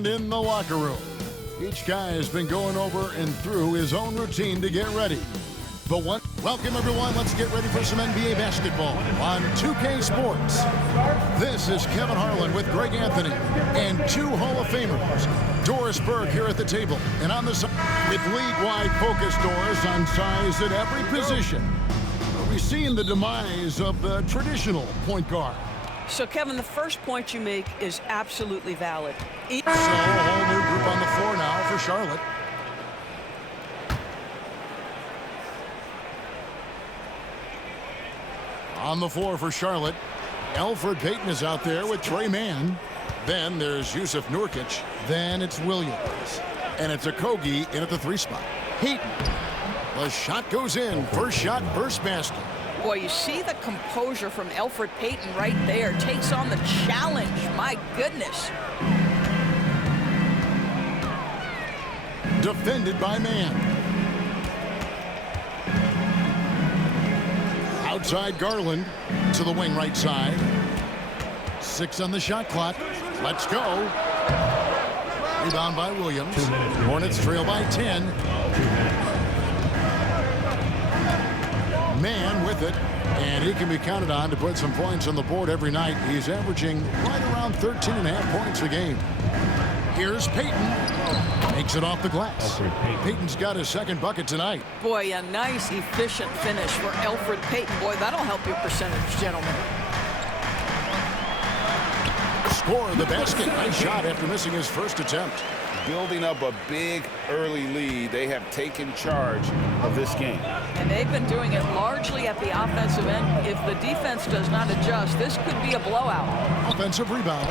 And in the locker room, each guy has been going over and through his own routine to get ready. But welcome everyone, let's get ready for some NBA basketball on 2K Sports. This is Kevin Harlan with Greg Anthony and two Hall of Famers. Doris Burke here at the table, and on the side with league-wide focus, Doris, on size at every position. We've seen the demise of the traditional point guard. So, Kevin, the first point you make is absolutely valid. So, a whole new group on the floor now for Charlotte. On the floor for Charlotte, Elfrid Payton is out there with Trey Mann. Then there's Yusuf Nurkic. Then it's Williams. And it's Okogie in at the 3 spot. Payton. The shot goes in. First shot, first basket. Boy, you see the composure from Elfrid Payton right there. Takes on the challenge. My goodness. Defended by Mann. Outside Garland to the wing right side. 6 on the shot clock. Let's go. Rebound by Williams. Hornets trail by 10. Mann with it, and he can be counted on to put some points on the board every night. He's averaging right around 13.5 points a game. Here's Payton. Makes it off the glass. Payton's got his second bucket tonight. Boy, a nice, efficient finish for Elfrid Payton. Boy, that'll help your percentage, gentlemen. Score the basket. Nice shot after missing his first attempt. Building up a big early lead. They have taken charge of this game. And they've been doing it largely at the offensive end. If the defense does not adjust, this could be a blowout. Offensive rebound.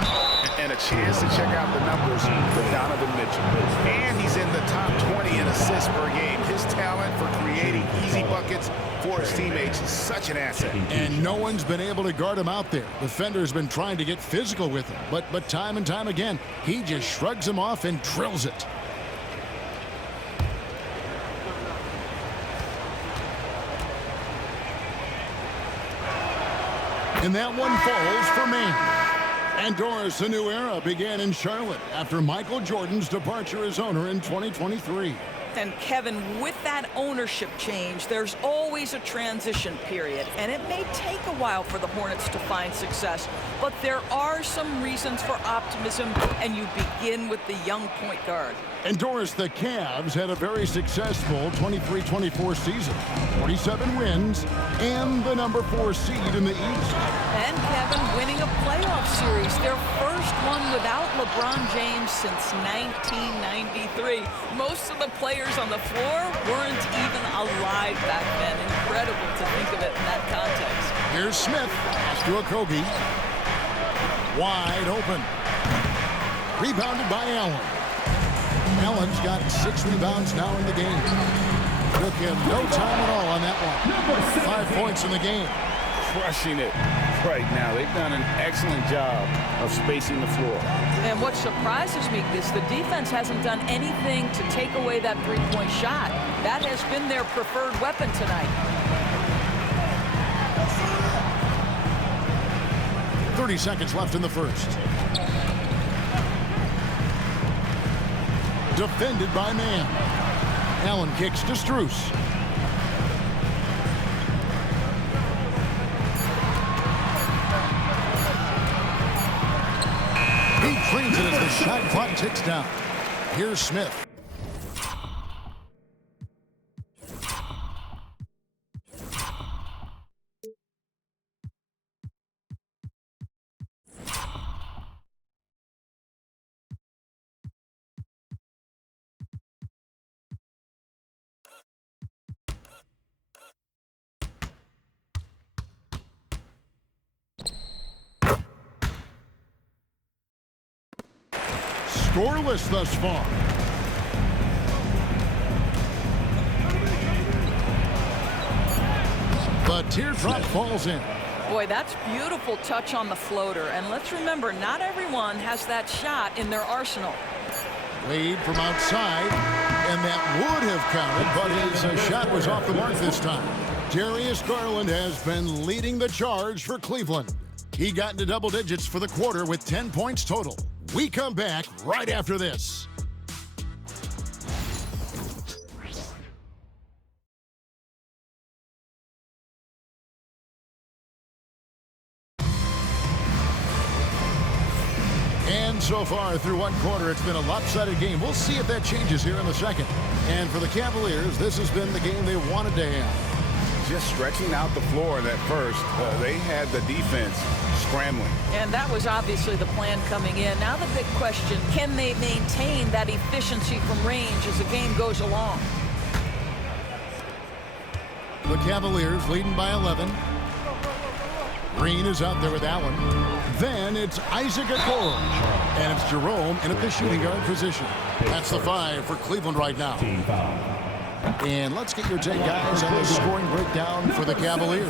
And a chance to check out the numbers for Donovan Mitchell. And he's in the top 20 in assists per game. His talent for creating easy buckets for his teammates is such an asset. And no one's been able to guard him out there. Defender's been trying to get physical with him. But time and time again, he just shrugs him off and drills it. And that one falls for Mann. And Doris, a new era began in Charlotte after Michael Jordan's departure as owner in 2023. And Kevin, with that ownership change, there's always a transition period, and it may take a while for the Hornets to find success, but there are some reasons for optimism, and you begin with the young point guard. And Doris, the Cavs had a very successful 23-24 season. 47 wins and the number 4 seed in the East. And Kevin, winning a playoff series, their first one without LeBron James since 1993. Most of the players on the floor weren't even alive back then. Incredible to think of it in that context. Here's Smith, pass to Okogie. Wide open. Rebounded by Allen. Allen's got 6 rebounds now in the game. Took him no time at all on that one. 5 points in the game. Crushing it right now. They've done an excellent job of spacing the floor. And what surprises me is the defense hasn't done anything to take away that three-point shot. That has been their preferred weapon tonight. 30 seconds left in the first. Defended by Mann. Allen kicks to Strus. He trains it as the shot clock ticks down. Here's Smith. Scoreless thus far. The teardrop falls in. Boy, that's beautiful touch on the floater. And let's remember, not everyone has that shot in their arsenal. Wade from outside, and that would have counted, but his shot was off the mark this time. Darius Garland has been leading the charge for Cleveland. He got into double digits for the quarter with 10 points total. We come back right after this. And so far through one quarter, it's been a lopsided game. We'll see if that changes here in the second. And for the Cavaliers, this has been the game they wanted to have. Just stretching out the floor in that first. They had the defense scrambling. And that was obviously the plan coming in. Now the big question, can they maintain that efficiency from range as the game goes along? The Cavaliers leading by 11. Green is out there with Allen. Then it's Isaac Okoro. And it's Jerome in at the shooting guard position. That's the 5 for Cleveland right now. And let's get your take, guys, on the scoring breakdown for the Cavaliers.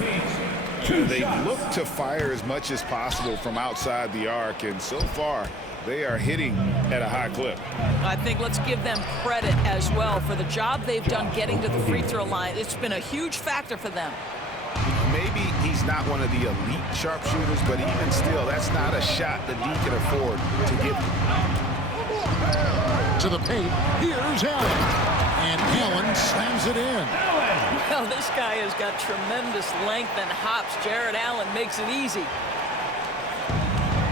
They look to fire as much as possible from outside the arc, and so far they are hitting at a high clip. I think let's give them credit as well for the job they've done getting to the free throw line. It's been a huge factor for them. Maybe he's not one of the elite sharpshooters, but even still, that's not a shot that he can afford to give. To the paint, here's Allen. And Allen slams it in. Well, this guy has got tremendous length and hops. Jared Allen makes it easy.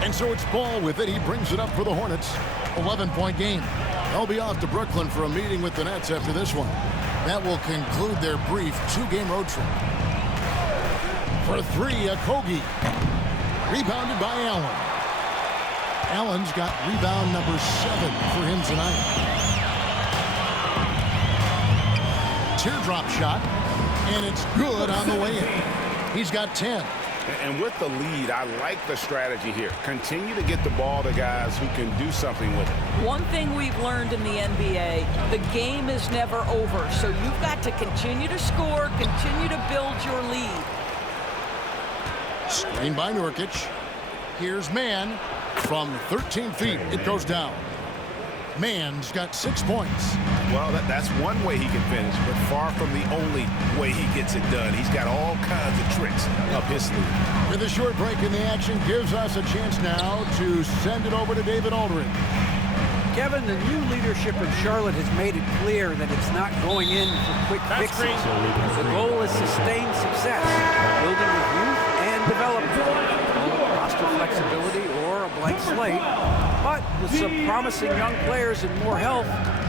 And so it's Ball with it. He brings it up for the Hornets. 11-point game. They'll be off to Brooklyn for a meeting with the Nets after this one. That will conclude their brief 2-game road trip. For 3, Okogie. Rebounded by Allen. Allen's got rebound number 7 for him tonight. Teardrop shot, and it's good on the way in. He's got 10. And with the lead, I like the strategy here. Continue to get the ball to guys who can do something with it. One thing we've learned in the NBA, the game is never over. So you've got to continue to score, continue to build your lead. Screen by Nurkic. Here's Mann. From 13 feet, it goes down. Mann's got 6 points. Well, that's one way he can finish, but far from the only way he gets it done. He's got all kinds of tricks up his sleeve. With a short break in the action, gives us a chance now to send it over to David Aldridge. Kevin, the new leadership in Charlotte has made it clear that it's not going in for quick fixes. The goal is sustained success, building with youth and development. Roster flexibility or a blank slate. But with some promising young players and more health,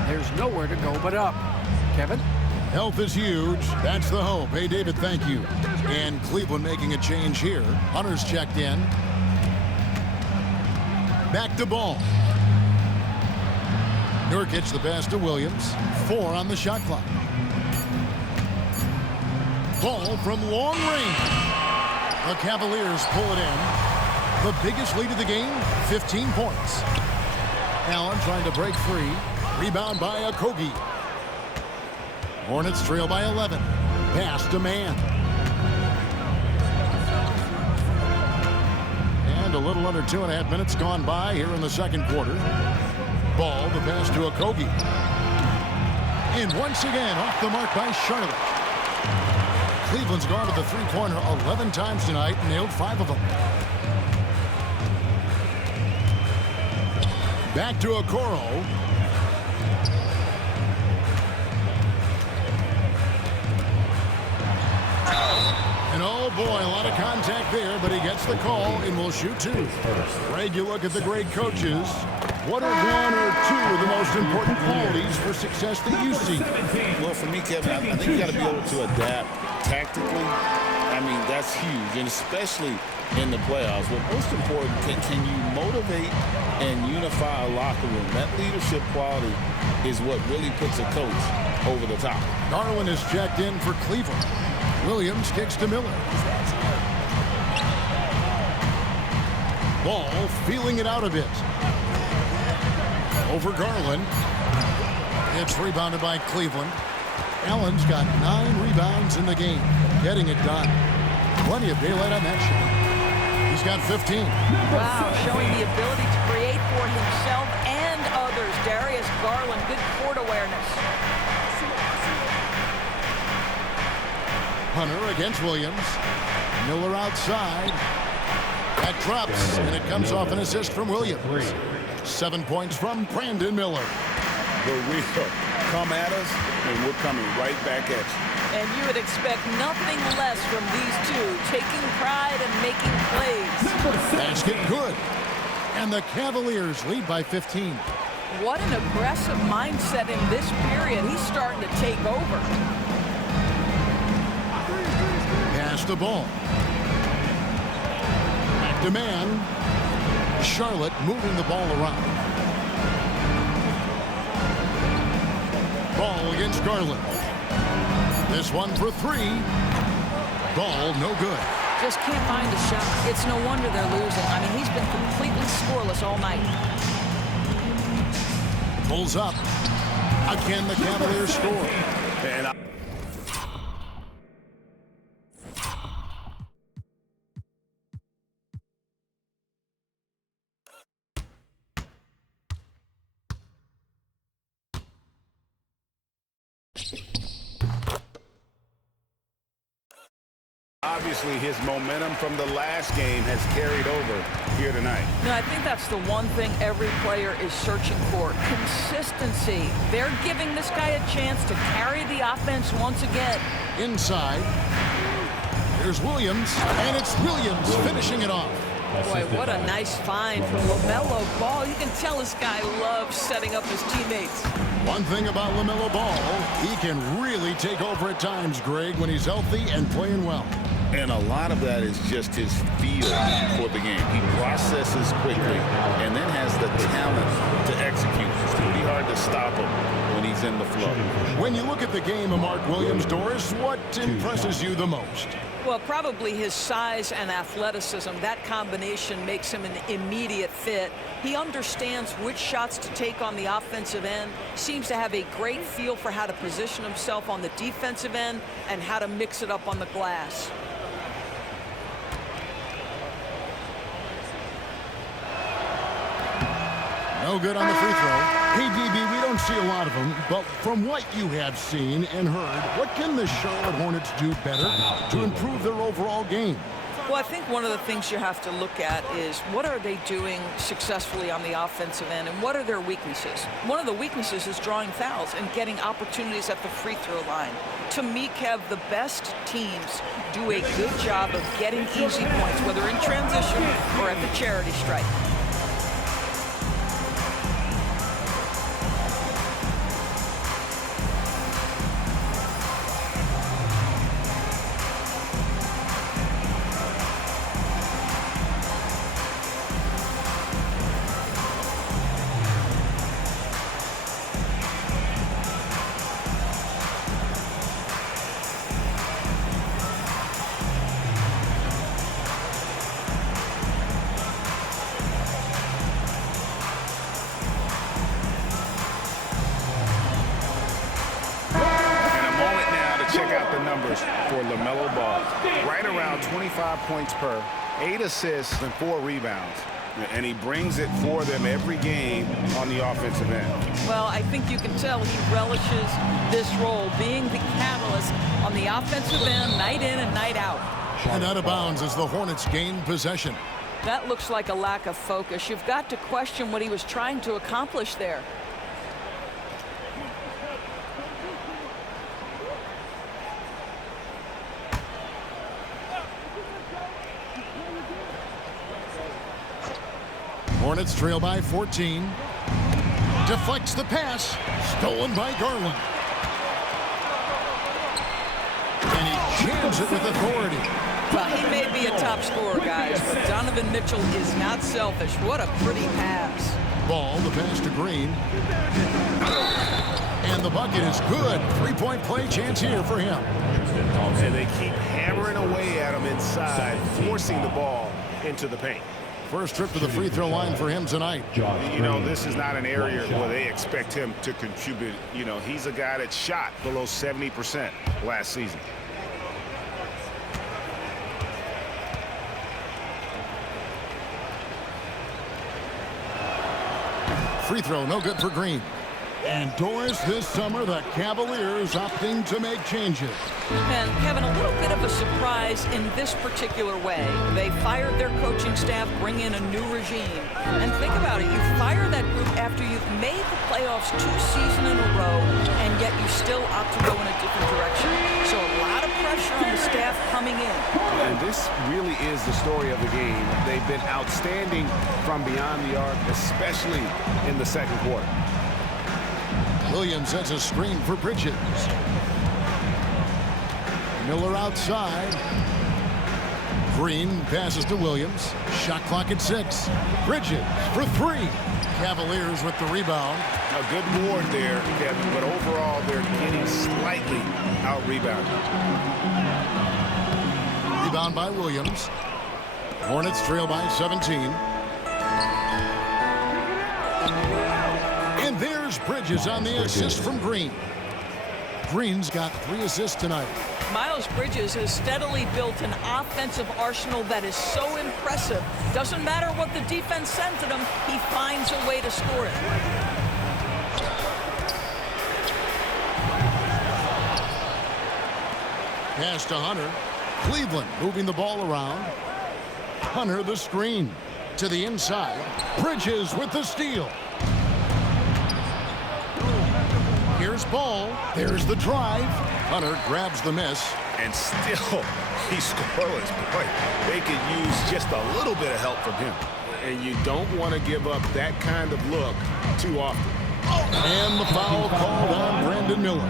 there's nowhere to go but up. Kevin? Health is huge. That's the hope. Hey, David, thank you. And Cleveland making a change here. Hunter's checked in. Back to Ball. Nurkic the pass to Williams. 4 on the shot clock. Ball from long range. The Cavaliers pull it in. The biggest lead of the game, 15 points. Allen trying to break free. Rebound by Okogie. Hornets trail by 11. Pass to Mann. And a little under 2.5 minutes gone by here in the second quarter. Ball, the pass to Okogie. And once again, off the mark by Charlotte. Cleveland's gone to the three-pointer 11 times tonight and nailed 5 of them. Back to Okoro. And oh boy, a lot of contact there, but he gets the call and will shoot 2. Greg, you look at the great coaches. What are 1 or 2 of the most important qualities for success that you see? Well, for me, Kevin, I think you got to be able to adapt tactically. I mean, that's huge, and especially in the playoffs. But most important, can you motivate and unify a locker room? That leadership quality is what really puts a coach over the top. Garland is checked in for Cleveland. Williams kicks to Miller. Ball feeling it out a bit. Over Garland. It's rebounded by Cleveland. Allen's got 9 rebounds in the game. Getting it done. Plenty of daylight on that shot. He's got 15. Wow, showing the ability to create for himself and others. Darius Garland, good court awareness. Hunter against Williams. Miller outside. That drops, and it comes off an assist from Williams. 7 points from Brandon Miller. The wheel come at us, and we're coming right back at you. And you would expect nothing less from these two, taking pride and making plays. Basket good. And the Cavaliers lead by 15. What an aggressive mindset in this period. He's starting to take over. Pass the ball. Back to man. Charlotte moving the ball around. Ball against Garland. This one for three. Ball no good. Just can't find a shot. It's no wonder they're losing. I mean, he's been completely scoreless all night. Pulls up. Again, the Cavaliers score. And obviously, his momentum from the last game has carried over here tonight. No, I think that's the one thing every player is searching for. Consistency. They're giving this guy a chance to carry the offense once again. Inside. Here's Williams, and it's Williams finishing it off. Boy, what a nice find from LaMelo Ball. You can tell this guy loves setting up his teammates. One thing about LaMelo Ball, he can really take over at times, Greg, when he's healthy and playing well. And a lot of that is just his feel for the game. He processes quickly and then has the talent to execute. It's pretty hard to stop him when he's in the flow. When you look at the game of Mark Williams, Doris, what impresses you the most? Well, probably his size and athleticism. That combination makes him an immediate fit. He understands which shots to take on the offensive end, seems to have a great feel for how to position himself on the defensive end and how to mix it up on the glass. No good on the free throw. Hey, DB, we don't see a lot of them, but from what you have seen and heard, what can the Charlotte Hornets do better to improve their overall game? Well, I think one of the things you have to look at is what are they doing successfully on the offensive end and what are their weaknesses? One of the weaknesses is drawing fouls and getting opportunities at the free throw line. To me, Kev, the best teams do a good job of getting easy points, whether in transition or at the charity stripe. For LaMelo Ball, right around 25 points per, 8 assists and 4 rebounds. And he brings it for them every game on the offensive end. Well, I think you can tell he relishes this role, being the catalyst on the offensive end, night in and night out. And out of bounds as the Hornets gain possession. That looks like a lack of focus. You've got to question what he was trying to accomplish there. Hornets trail by 14. Deflects the pass. Stolen by Garland. And he jams it with authority. Well, he may be a top scorer, guys, but Donovan Mitchell is not selfish. What a pretty pass. Ball, the pass to Green. And the bucket is good. Three-point play chance here for him. And they keep hammering away at him inside, forcing the ball into the paint. First trip to the free throw line for him tonight. You know, this is not an area where they expect him to contribute. You know, he's a guy that shot below 70% last season. Free throw, no good for Green. And Doris, this summer, the Cavaliers opting to make changes. And Kevin, a little bit of a surprise in this particular way. They fired their coaching staff, bring in a new regime. And think about it, you fire that group after you've made the playoffs 2 seasons in a row, and yet you still opt to go in a different direction. So a lot of pressure on the staff coming in. And this really is the story of the game. They've been outstanding from beyond the arc, especially in the second quarter. Williams has a screen for Bridges. Miller outside. Green passes to Williams. Shot clock at 6. Bridges for 3. Cavaliers with the rebound. A good board there, Kevin, but overall they're getting slightly out-rebounded. Rebound by Williams. Hornets trail by 17. And there's Bridges on the assist from Green. Green's got 3 assists tonight. Miles Bridges has steadily built an offensive arsenal that is so impressive. Doesn't matter what the defense sends at him, he finds a way to score it. Pass to Hunter. Cleveland moving the ball around. Hunter the screen. To the inside. Bridges with the steal. Here's Ball. There's the drive. Hunter grabs the miss. And still, he's scoreless. Boy, they could use just a little bit of help from him. And you don't want to give up that kind of look too often. And the foul called on Brandon Miller.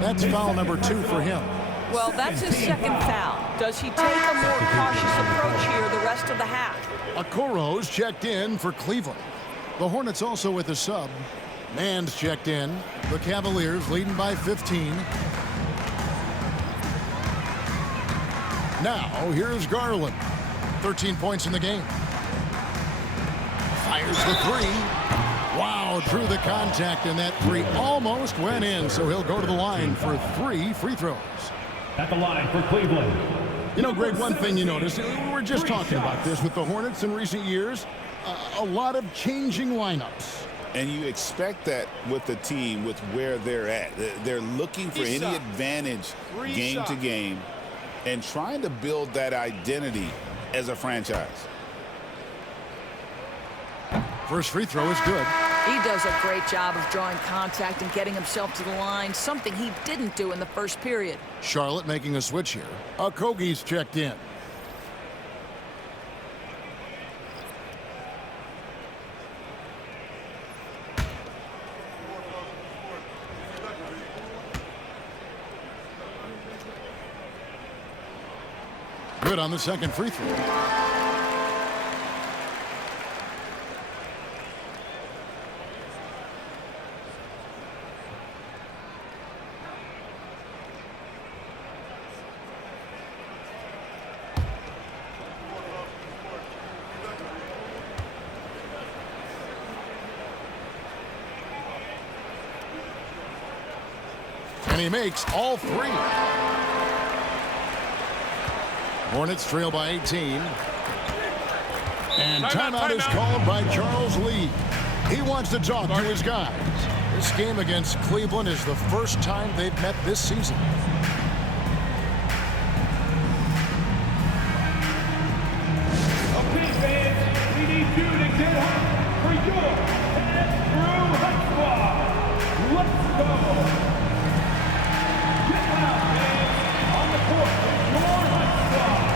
That's foul number 2 for him. Well, that's his second foul. Does he take a more cautious approach here the rest of the half? Okoro's checked in for Cleveland. The Hornets also with a sub. Mann's checked in. The Cavaliers leading by 15. Now, here's Garland. 13 points in the game. Fires the 3. Wow, through the contact, and that 3 almost went in, so he'll go to the line for 3 free throws. At the line for Cleveland. You know, Greg, one thing you notice, we're just talking about this with the Hornets in recent years, a lot of changing lineups. And you expect that with the team, with where they're at. They're looking for any advantage game to game and trying to build that identity as a franchise. First free throw is good. He does a great job of drawing contact and getting himself to the line, something he didn't do in the first period. Charlotte making a switch here. Okogie's checked in. Good on the second free throw. And he makes all 3. Hornets trail by 18. And timeout is called by Charles Lee. He wants to talk to his guys. This game against Cleveland is the first time they've met this season. Okay, fans, we need you to get up for your head through hot squad. Let's go. Get out, fans. On the court with your hot squad.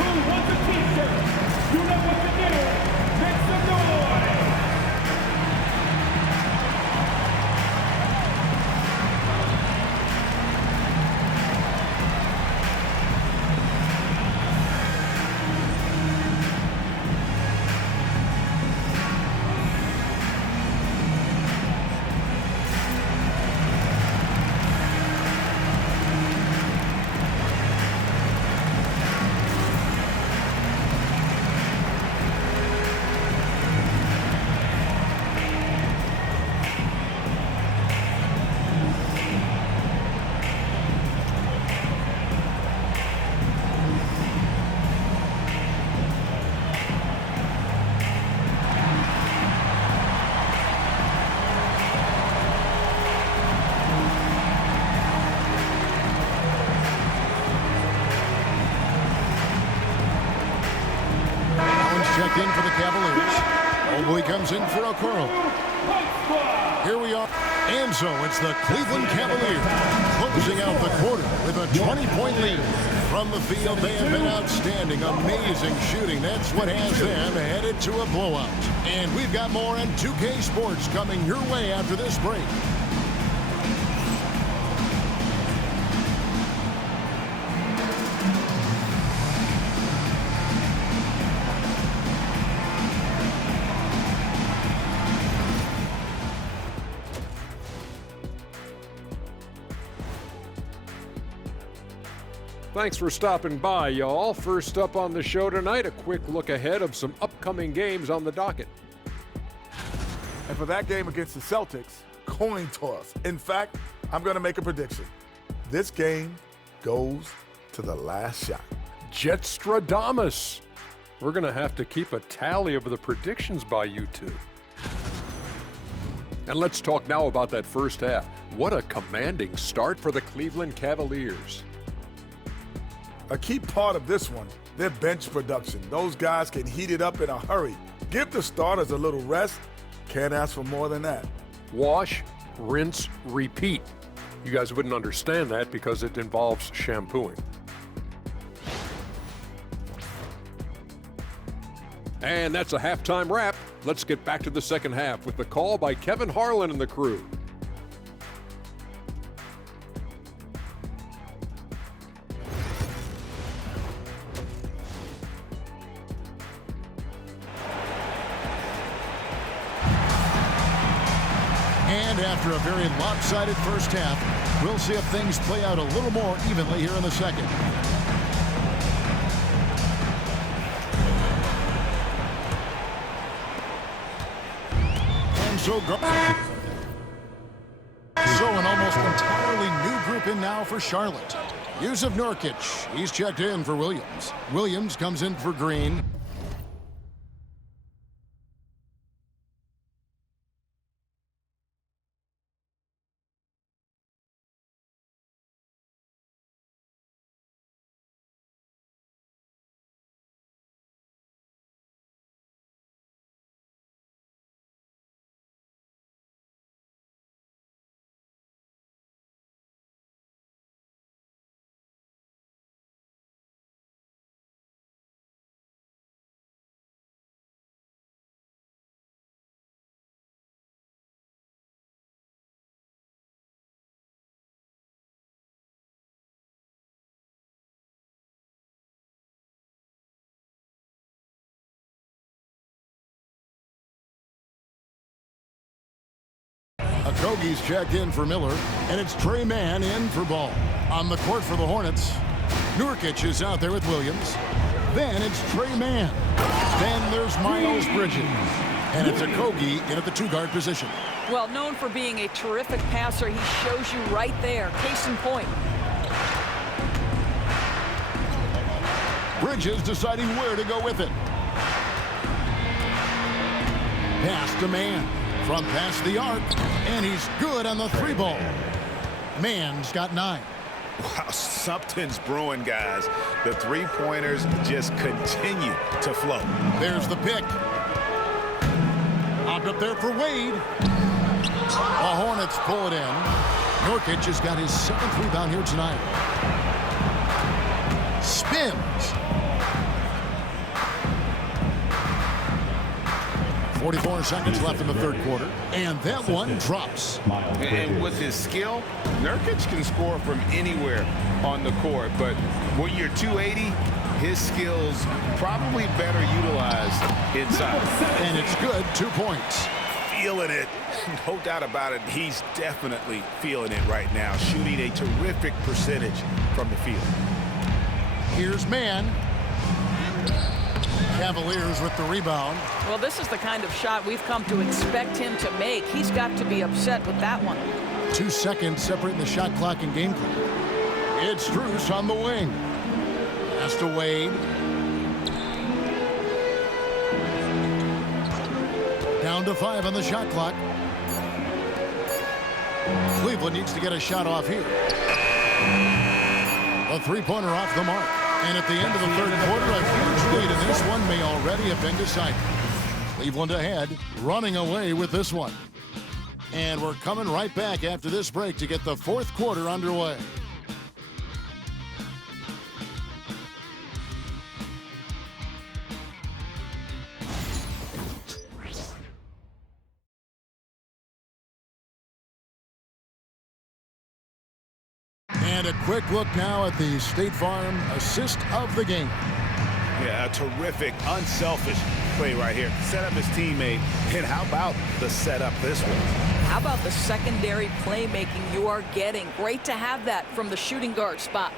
Who wants a t-shirt? You know what to do. Make some noise. checked in for the Cavaliers. Oboe comes in for Okoro. Here we are. And so it's the Cleveland Cavaliers closing out the quarter with a 20-point lead. From the field, they have been outstanding. Amazing shooting. That's what has them headed to a blowout. And we've got more on 2K Sports coming your way after this break. Thanks for stopping by, y'all. First up on the show tonight, a quick look ahead of some upcoming games on the docket. And for that game against the Celtics, coin toss. In fact, I'm going to make a prediction. This game goes to the last shot. Jetstradamus. We're going to have to keep a tally of the predictions by you two. And let's talk now about that first half. What a commanding start for the Cleveland Cavaliers. A key part of this one, their bench production. Those guys can heat it up in a hurry. Give the starters a little rest. Can't ask for more than that. Wash, rinse, repeat. You guys wouldn't understand that because it involves shampooing. And that's a halftime wrap. Let's get back to the second half with the call by Kevin Harlan and the crew. And after a very lopsided first half, we'll see if things play out a little more evenly here in the second. And so an almost entirely new group in now for Charlotte. Yusuf Nurkic, he's checked in for Williams. Williams comes in for Green. Okogie's checked in for Miller, and it's Trey Mann in for Ball. On the court for the Hornets, Nurkic is out there with Williams. Then it's Trey Mann. Then there's Miles Bridges. And it's Okogie in at the two-guard position. Well, known for being a terrific passer, he shows you right there. Case in point. Bridges deciding where to go with it. Pass to Mann. From past the arc, and he's good on the three ball. Mann's got 9. Wow, something's brewing, guys. The three-pointers just continue to flow. There's the pick. Popped up there for Wade. The Hornets pull it in. Nurkic has got his 7th rebound here tonight. Spins. 44 seconds left in the third quarter, and that one drops. And with his skill, Nurkic can score from anywhere on the court, but when you're 280, his skills probably better utilized inside. And it's good, 2 points. Feeling it. No doubt about it. He's definitely feeling it right now, shooting a terrific percentage from the field. Here's Mann. Cavaliers with the rebound. Well, this is the kind of shot we've come to expect him to make. He's got to be upset with that one. 2 seconds separating the shot clock and game clock. It's Strus on the wing. Pass to Wade. Down to 5 on the shot clock. Cleveland needs to get a shot off here. A three-pointer off the mark. And at the end of the third quarter, a huge lead, and this one may already have been decided. Cleveland ahead, running away with this one. And we're coming right back after this break to get the fourth quarter underway. And a quick look now at the State Farm assist of the game. Yeah, a terrific, unselfish play right here. Set up his teammate. And how about the setup this one? How about the secondary playmaking you are getting? Great to have that from the shooting guard spot.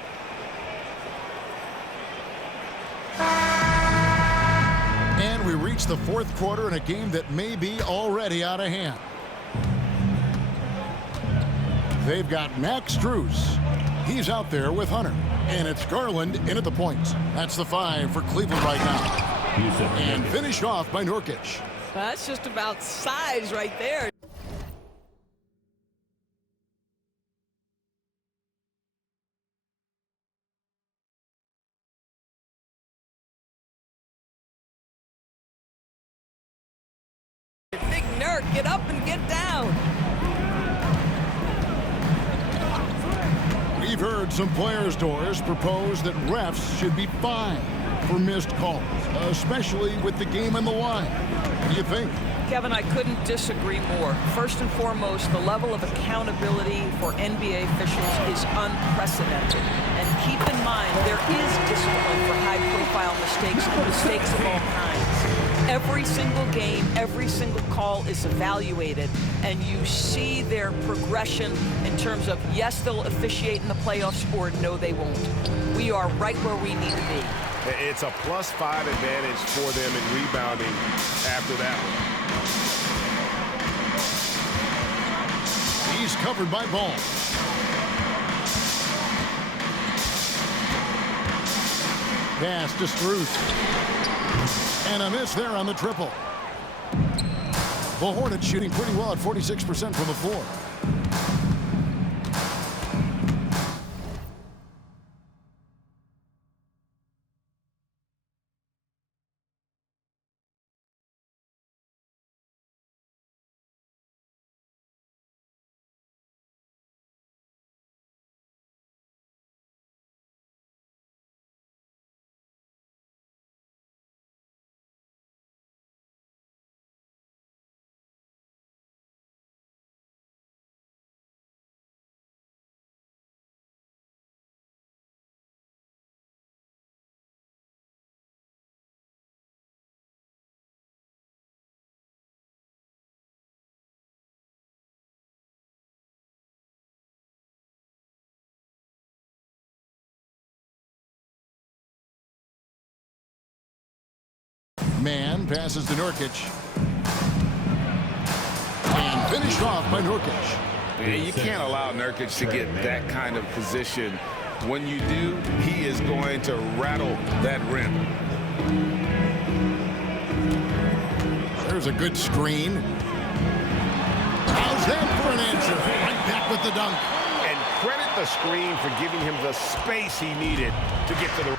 And we reach the fourth quarter in a game that may be already out of hand. They've got Max Strus. He's out there with Hunter. And it's Garland in at the point. That's the 5 for Cleveland right now. And finished off by Nurkic. That's just about size right there. Big Nurk, get up and get down. We've heard some players, Doris, propose that refs should be fined for missed calls, especially with the game on the line. What do you think? Kevin, I couldn't disagree more. First and foremost, the level of accountability for NBA officials is unprecedented. And keep in mind, there is discipline for high-profile mistakes and mistakes of all kinds. Every single game, every single call is evaluated, and you see their progression in terms of, yes, they'll officiate in the playoffs, or no, they won't. We are right where we need to be. It's a +5 advantage for them in rebounding after that one. He's covered by Ball. Pass to Strus. And a miss there on the triple. The Hornets shooting pretty well at 46% from the floor. Man passes to Nurkic. And finished off by Nurkic. Yeah, you can't allow Nurkic to get that kind of position. When you do, he is going to rattle that rim. There's a good screen. How's that for an answer? Right back with the dunk. And credit the screen for giving him the space he needed to get to the